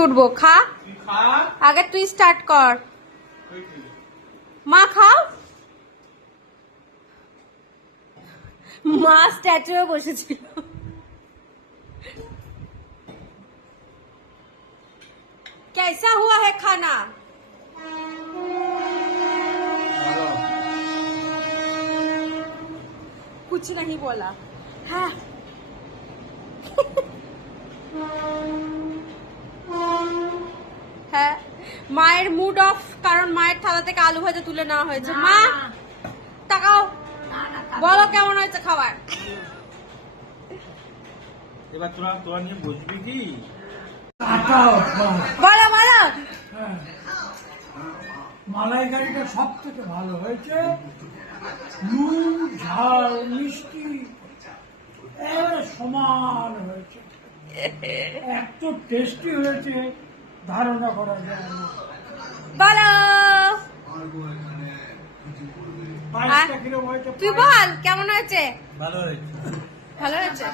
উঠবো খা আগে তুই স্টার্ট কর মা খাও মা স্ট্যাচু বসেছিল कैसा हुआ है खाना कुछ नहीं बोला हाँ হ্যাঁ মায়ের মুড অফ কারণ মায়ের থালা থেকে আলু ভাজা তুলে নেওয়া হয়েছে মা তাকাও বলো কেমন হয়েছে খাবার এবার তোরা নিয়ে বসবি কি বলো বলো মালাইকারিটা সব থেকে ভালো হয়েছে নুন ঝাল মিষ্টি সমান হয়েছে এত টেস্টি হয়েছে ধারণা করা যায় না বলো পায়েসটা কিরকম হয়েছে তুই বল কেমন হয়েছে ভালো হয়েছে ভালো হয়েছে